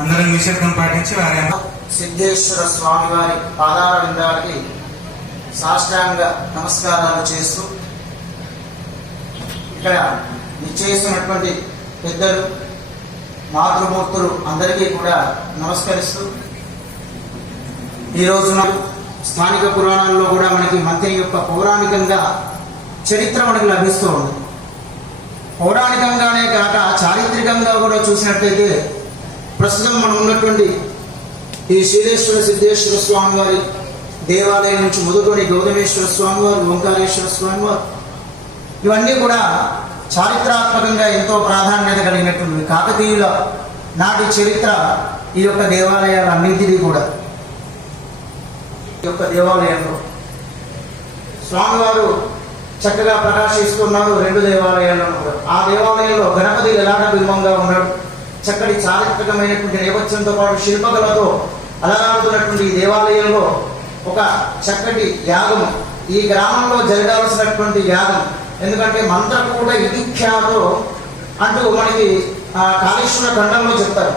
అందరం నిషేధం పాటించి వారి. సిద్ధేశ్వర స్వామి వారి పాదార విందాలకి సాష్టాంగ నమస్కారాలు చేస్తూ ఇక్కడ నిశ్చయిస్తున్నటువంటి పెద్దలు మాతృమూర్తులు అందరికీ కూడా నమస్కరిస్తూ ఈ రోజున స్థానిక పురాణాల్లో కూడా మనకి మంత్రి యొక్క పౌరాణికంగా చరిత్ర మనకు లభిస్తూ ఉంది. పౌరాణికంగానే కాక చారిత్రకంగా కూడా చూసినట్లయితే ప్రస్తుతం మనం ఉన్నటువంటి ఈ శ్రీలేశ్వర సిద్ధేశ్వర స్వామి వారి దేవాలయం నుంచి మొదలుకొని గౌతమేశ్వర స్వామి వారు ఓంకారేశ్వర స్వామి వారు ఇవన్నీ కూడా చారిత్రాత్మకంగా ఎంతో ప్రాధాన్యత కలిగినటువంటి కాకతీయుల నాటి చరిత్ర ఈ యొక్క దేవాలయాలన్నింటినీ కూడా. ఈ యొక్క దేవాలయంలో స్వామివారు చక్కగా ప్రకాశిస్తున్నారు రెండు దేవాలయాలను ఆ దేవాలయంలో గణపతి లలాట బింబంగా ఉన్నాడు. చక్కటి చారిత్రకమైనటువంటి నేపథ్యంతో పాటు శిల్పకలతో అలరాడుతున్నటువంటి దేవాలయంలో ఒక చక్కటి యాగం ఈ గ్రామంలో జరగాల్సినటువంటి యాగం. ఎందుకంటే మంత్రకూట ఇదిఖ్యాతో అంటూ మనకి ఆ, కాళేశ్వర ఖండంలో చెప్తారు.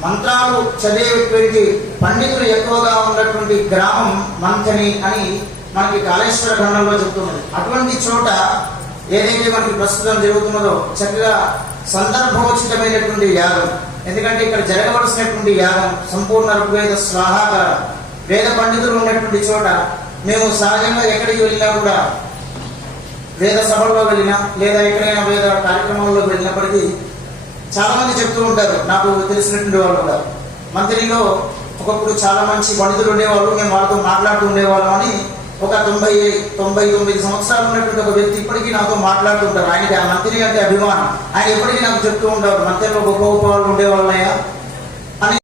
మంత్రాలు చదివేటువంటి పండితులు ఎక్కువగా ఉన్నటువంటి గ్రామం మంథని అని మనకి కాళేశ్వర ఖండంలో చెప్తున్నది. అటువంటి చోట ఏదైతే మనకి ప్రస్తుతం జరుగుతున్నదో చక్కగా సందర్భోచితమైనటువంటి యాగం. ఎందుకంటే ఇక్కడ జరగవలసినటువంటి యాగం సంపూర్ణ ఋగ్వేద స్వాహాకారం. వేద పండితులు ఉన్నటువంటి చోట మేము సహజంగా ఎక్కడికి వెళ్ళినా కూడా వేద సభల్లో వెళ్ళినా లేదా ఎక్కడైనా వేద కార్యక్రమాల్లో వెళ్ళినప్పటికీ చాలా మంది చెప్తూ ఉంటారు నాకు తెలిసినటువంటి వాళ్ళు కూడా. మంత్రిలో ఒకప్పుడు చాలా మంచి పండితులు ఉండేవాళ్ళు మేము వాళ్ళతో మాట్లాడుతూ ఉండేవాళ్ళం అని ఒక తొంభై తొంభై తొమ్మిది సంవత్సరాలు ఉన్నటువంటి ఒక వ్యక్తి ఇప్పటికీ నాతో మాట్లాడుతుంటారు ఆయనకి ఆ మంత్రి అంటే అభిమానం. ఆయన ఎప్పటికీ నాకు చెప్తూ ఉంటారు మంత్రిలో గొప్ప గొప్ప వాళ్ళు ఉండేవాళ్ళయ్యా. అని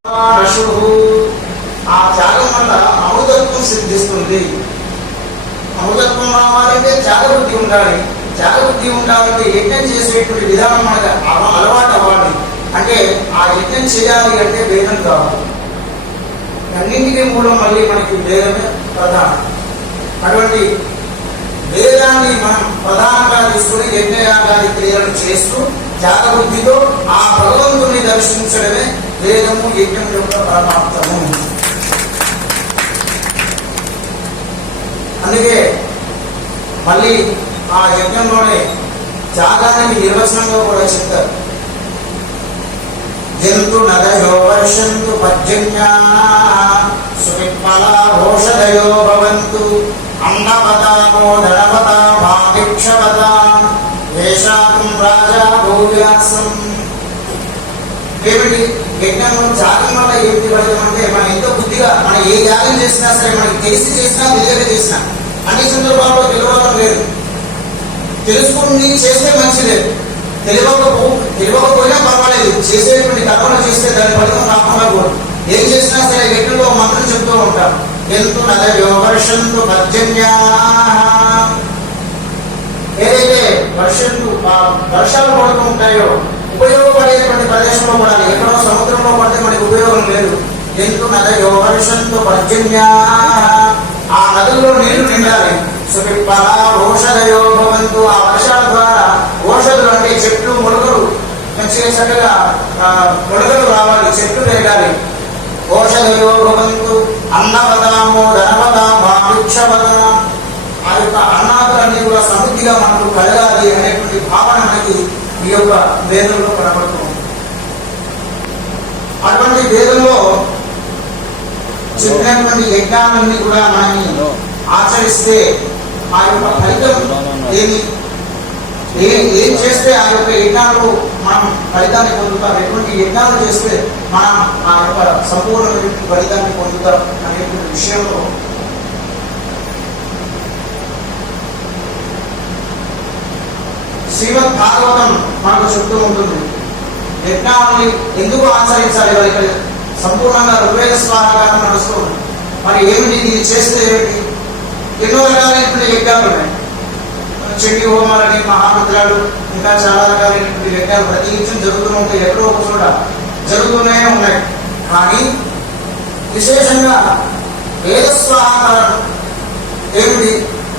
ఆ త్యాగం వల్ల అమృతత్వం సిద్ధిస్తుంది. అమృతత్వం రావాలంటే జాగృతి ఉండాలి. జాగృతి ఉండాలంటే యజ్ఞం చేసేటువంటి విధానం మనకు అలవాటు అవ్వాలి. అంటే ఆ యజ్ఞం చేయాలి అంటే వేదం కావాలి. అన్నింటికీ మూలం మళ్ళీ మనకి వేదమే ప్రధానం. అటువంటి వేదాన్ని మనం ప్రధానంగా తీసుకుని యజ్ఞయాగాది క్రియలను చేస్తూ త్యాగబుద్ధితో ఆ భగవంతుని దర్శించడమే వేదము యజ్ఞం యొక్క పరమార్థము. అందుకే మళ్ళీ ఆ యజ్ఞంలోనే త్యాగానికి నిర్వచనంలో కూడా చెప్తారు. జంతు నదయో వర్షంతు పర్జన్యా సువిఫలా భోషదయో భవంతు. అన్నవతామో ధనవతా వేషాకం రాజా భూవ్యాసం. ఏమిటి? యజ్ఞంలో త్యాగం వల్ల ఏమిటి ఫలితం అంటే మనం ఎంతో బుద్ధిగా మనం ఏ యాగం చేసినా సరే మనకి తెలిసి చేసినా తెలియక చేసినా అన్ని సందర్భాల్లో తెలియడం లేదు. తెలుసుకుని చేస్తే మంచిదే తెలియకపో తెలియకపోయినా పర్వాలేదు. చేసే కర్మలు చేస్తే దాని ఫలితం రాకుండా కూడా ఏం చేసినా సరే వ్యక్తులు మంత్రం చెప్తూ ఉంటారు నదయో వర్షంతు పర్జన్యా ఏదైతే వర్షంతు ఆ వర్షాలు పడుతూ ఉంటాయో ఉపయోగపడేటువంటి ప్రదేశంలో పడాలి ఎక్కడో సముద్రంలో పడితే మనకి ఉపయోగం లేదు. ఎందుకు నదయో వర్షంతు పర్జన్యా ఆ నదుల్లో నీళ్ళు నిండాలి. సుపిప్పల ఔషధయో భవంతు. ఆ వర్షాల ద్వారా ఔషధులు అంటే చెట్లు మొలకలు మంచిగా చక్కగా మొలకలు రావాలి చెట్లు పెరగాలి ఔషధయో భవంతు. అన్నవదామో ధనవదా భావిక్షవదా ఆ యొక్క అన్నాదులన్నీ కూడా సమృద్ధిగా మనకు కలగాలి అనేటువంటి భావన మనకి ఈ యొక్క వేదంలో కనబడుతుంది అటువంటి వేదంలో చెప్పినటువంటి యజ్ఞాలన్నీ కూడా మనల్ని ఆచరిస్తే ఆ యొక్క ఫలితం ఏమి? ఏ ఏం చేస్తే ఆ యొక్క యజ్ఞాలు మనం ఫలితాన్ని పొందుతాం. ఎటువంటి యజ్ఞాలు చేస్తే మనం ఆ యొక్క సంపూర్ణమైనటువంటి ఫలితాన్ని పొందుతాం అనేటువంటి విషయంలో శ్రీమద్ భాగవతం మనకు చెప్తూ ఉంటుంది. యజ్ఞాలని ఎందుకు ఆచరించాలి? మరి ఇక్కడ సంపూర్ణంగా ఋగ్వేద స్వాహాకారం నడుస్తూ మరి ఏమిటి ఇది చేస్తే ఏమిటి? ఎన్నో రకాలైనటువంటి యజ్ఞాలు ఉన్నాయి. చెట్టి హోమాలని మహామంత్రాలు ఇంకా చాలా రకాలైనటువంటి యజ్ఞాలు ప్రతి నిత్యం జరుగుతూ ఉంటాయి. ఎక్కడో ఒక చోట జరుగుతూనే ఉన్నాయి. కానీ విశేషంగా వేద ఏమిటి?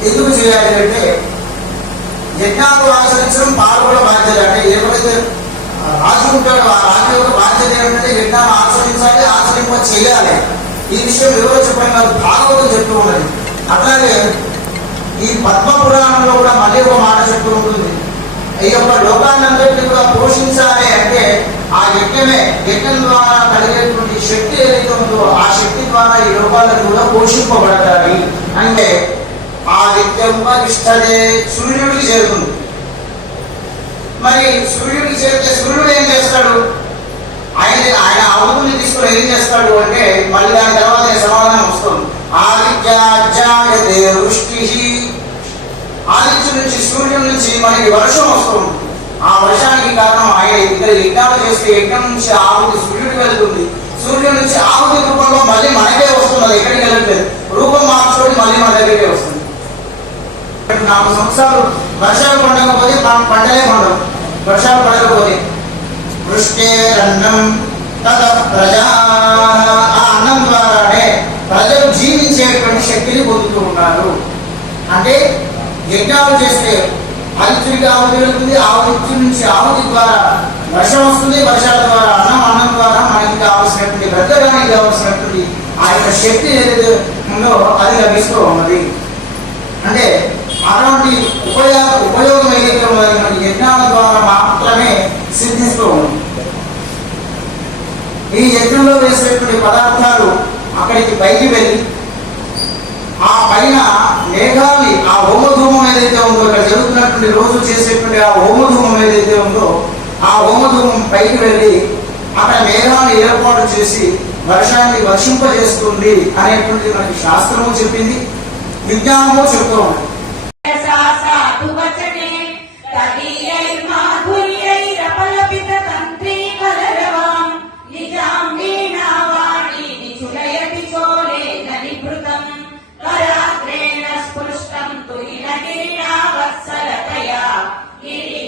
ఎందుకు చేయాలి అంటే యజ్ఞాలు ఆచరించడం పాల్గొన బాధ్యత. అంటే ఏమైతే రాజు ఉంటాడో ఆ రాజు యొక్క బాధ్యత ఏమిటంటే యజ్ఞాలు ఆచరించాలి ఆచరింప చేయాలి. ఈ విషయం ఎవరో చెప్పడం కాదు భాగవతం చెప్తూ ఉన్నది. అట్లాగే ఈ పద్మ పురాణంలో కూడా మళ్ళీ ఒక మాట చెప్తూ ఉంటుంది. ఈ యొక్క లోకాన్నందరినీ కూడా పోషించాలి అంటే ఆ యజ్ఞమే యజ్ఞం ద్వారా కలిగేటువంటి శక్తి ఏదైతే ఉందో ఆ శక్తి ద్వారా ఈ లోకాలను కూడా పోషింపబడతాయి అంటే ఆదిత్యం పరిష్టదే సూర్యుడికి చేరుతుంది. మరి సూర్యుడికి చేరితే సూర్యుడు ఏం చేస్తాడు? ఆయన ఆయన అవుతుని తీసుకుని ఏం చేస్తాడు అంటే మళ్ళీ దాని తర్వాత సమాధానం వస్తుంది. ఆదిత్యాజాయతే వృష్టి ఆదిత్యం నుంచి సూర్యుడి నుంచి మనకి వర్షం వస్తుంది. ఆ వర్షానికి కారణం ఆయన ఇక్కడ యజ్ఞాలు చేస్తే యజ్ఞం నుంచి ఆవుతి సూర్యుడికి వెళ్తుంది. సూర్యుడి నుంచి ఆవుతి రూపంలో మళ్ళీ మనకే వస్తుంది అది ఎక్కడికి వెళ్ళట్లేదు. రూపం మార్చుకొని మళ్ళీ మన దగ్గరికే వస్తుంది. నాలుగు సంవత్సరాలు వర్షాలు పండకపోతే మనం పంటలే పండవు. వర్షాలు పడకపోతే. వృష్టేరన్నం తద ప్రజా ఆ అన్నం ద్వారానే ప్రజలు జీవించేటువంటి శక్తిని పొందుతూ ఉన్నారు అంటే యజ్ఞాలు చేస్తే ఆదిత్యుడికి ఆవుతి వెళ్తుంది. ఆవుతి నుంచి ఆవుతి ద్వారా వర్షం వస్తుంది. వర్షాల ద్వారా అన్నం అన్నం ద్వారా మనకి కావాల్సినటువంటి బ్రతకడానికి కావాల్సినటువంటి ఆ యొక్క శక్తి ఏదైతే ఉందో అది లభిస్తూ ఉన్నది. అంటే అటువంటి ఉపయోగ ఉపయోగం ఏదైతే ఉన్నది అది యజ్ఞాల ద్వారా మాత్రమే సిద్ధిస్తూ ఉంది. ఈ యజ్ఞంలో వేసేటువంటి పదార్థాలు అక్కడికి బయటికి వెళ్ళి ఆ పైన మేఘాన్ని ఆ హోమధూమం ఏదైతే ఉందో ఇక్కడ జరుగుతున్నటువంటి రోజు చేసేటువంటి ఆ హోమధూమం ఏదైతే ఉందో ఆ హోమధూమం పైకి వెళ్ళి అక్కడ మేఘాన్ని ఏర్పాటు చేసి వర్షాన్ని వర్షింపజేస్తుంది అనేటువంటిది మనకి శాస్త్రము చెప్పింది విజ్ఞానము చెప్తూ ఉంది. It